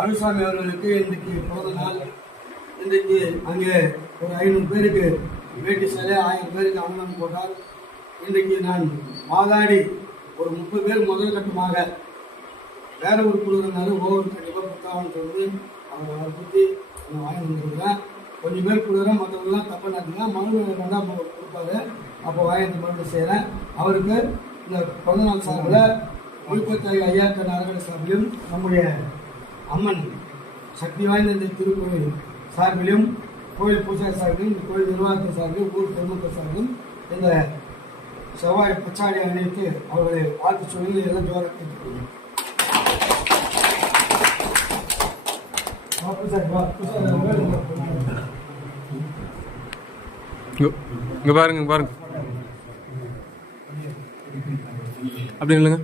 அருள்சாமி அவர்களுக்கு இன்றைக்கு பிறந்த நாள். இன்றைக்கு அங்கே ஒரு 500 பேருக்கு வேட்டி சேலை, 1000 பேருக்கு அன்னதானம் போட்டார். இன்றைக்கு நான் மாதாடி ஒரு 30 பேர் முதல் கட்டமாக வேற ஒரு குழுவினாலும் ஒவ்வொரு கண்டிப்பாக புத்தாவன்னு சொல்லி அவரை பற்றி வாங்கி வந்துருக்குறேன். கொஞ்சம் பேர் கொடுக்குறேன், மற்றவங்களாம் தப்பாக நடத்துங்க. மறுபடியும் தான் கொடுப்பாரு, அப்போ வாங்கி மறுபடியும் செய்கிறேன். அவருக்கு இந்த பிறந்தநாள் சார்பில் விழுப்புரத்தாய் ஐயா அறக்கட்டளை சார்பிலும் நம்முடைய அம்மன் சக்தி வாய்ந்த இந்த திருக்கோயில் சார்பிலும் கோயில் பூஜை சார்பிலும் இந்த கோயில் நிர்வாகத்தின் சார்பிலும் ஊர் பொதுமக்கள் சார்பிலும் இந்த செவ்வாய் பச்சாடி அணைத்து அவர்களை வாழ்த்து சொல்லி எல்லாம் ஜோர கேட்டுக்கொள்ளும். இங்க பாருங்க பாருங்க, அப்படி இல்லைங்க.